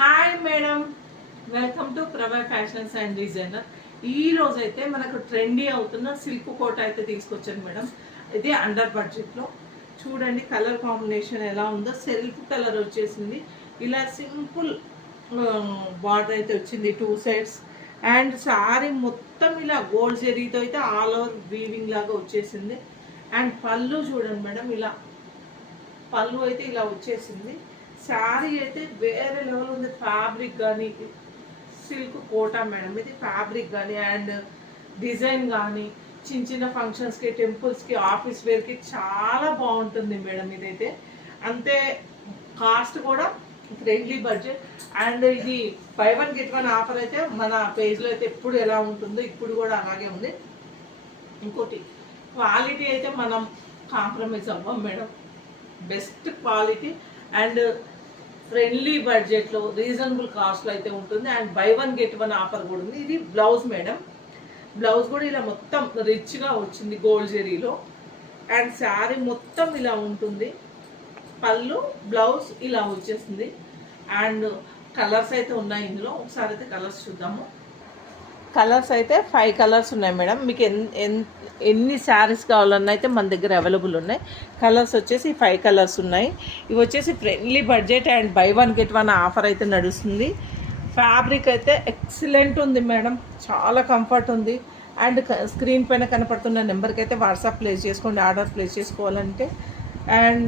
Hi madam, welcome to ప్రభా fashions and designer. ఈ రోజు అయితే మనకు ట్రెండీ అవుతున్న సిల్క్ కోట్ అయితే తీసుకొచ్చాను మేడం. ఇది అండర్ బడ్జెట్లో చూడండి, కలర్ కాంబినేషన్ ఎలా ఉందో. సెల్ఫ్ కలర్ వచ్చేసింది, ఇలా సింపుల్ బార్డర్ అయితే వచ్చింది 2 సైడ్స్. అండ్ సారీ మొత్తం ఇలా గోల్డ్ జెరీతో అయితే ఆల్ ఓవర్ వీవింగ్ లాగా వచ్చేసింది. అండ్ పళ్ళు చూడండి మేడం, ఇలా పళ్ళు అయితే ఇలా వచ్చేసింది. శారీ అయితే వేరే లెవెల్ ఉంది. ఫ్యాబ్రిక్ కానీ సిల్క్ కోటా మేడం, ఇది ఫ్యాబ్రిక్ కానీ అండ్ డిజైన్ కానీ చిన్న చిన్న ఫంక్షన్స్కి, టెంపుల్స్కి, ఆఫీస్ వేర్కి చాలా బాగుంటుంది మేడం. ఇదైతే అంతే, కాస్ట్ కూడా ఫ్రెండ్లీ బడ్జెట్. అండ్ ఇది బై 1 get 1 ఆఫర్ అయితే మన పేజ్లో అయితే ఎప్పుడు ఎలా ఉంటుందో ఇప్పుడు కూడా అలాగే ఉంది. ఇంకోటి క్వాలిటీ అయితే మనం కాంప్రమైజ్ అవ్వం madam. Best quality and friendly బడ్జెట్లో రీజనబుల్ కాస్ట్లో అయితే ఉంటుంది. అండ్ బై 1 get 1 ఆఫర్ కూడా ఉంది. ఇది బ్లౌజ్ మేడం, బ్లౌజ్ కూడా ఇలా మొత్తం రిచ్గా వచ్చింది గోల్డ్ జెరీలో. అండ్ శారీ మొత్తం ఇలా ఉంటుంది, పళ్ళు బ్లౌజ్ ఇలా వచ్చేసింది. అండ్ కలర్స్ అయితే ఉన్నాయి ఇందులో, ఒకసారి అయితే కలర్స్ చూద్దాము. కలర్స్ అయితే 5 కలర్స్ ఉన్నాయి మేడం. మీకు ఎన్ని శారీస్ కావాలన్నా అయితే మన దగ్గర అవైలబుల్ ఉన్నాయి. కలర్స్ వచ్చేసి 5 కలర్స్ ఉన్నాయి. ఇవి వచ్చేసి friendly budget and by 1 get 1 offer అయితే నడుస్తుంది. ఫ్యాబ్రిక్ అయితే ఎక్సలెంట్ ఉంది మేడం, చాలా కంఫర్ట్ ఉంది. అండ్ స్క్రీన్ పైన కనపడుతున్న నెంబర్కి అయితే వాట్సాప్ ప్లేస్ చేసుకోండి ఆర్డర్ ప్లేస్ చేసుకోవాలంటే. అండ్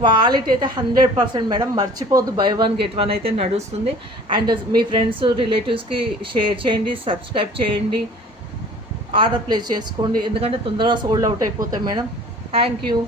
క్వాలిటీ అయితే 100% మేడం, మర్చిపోద్దు. బై 1 get 1 అయితే నడుస్తుంది. అండ్ మీ ఫ్రెండ్స్ రిలేటివ్స్కి షేర్ చేయండి, సబ్స్క్రైబ్ చేయండి, ఆర్డర్ ప్లేస్ చేసుకోండి. ఎందుకంటే తొందరగా సోల్డ్ అవుట్ అయిపోతాయి మేడం. Thank you.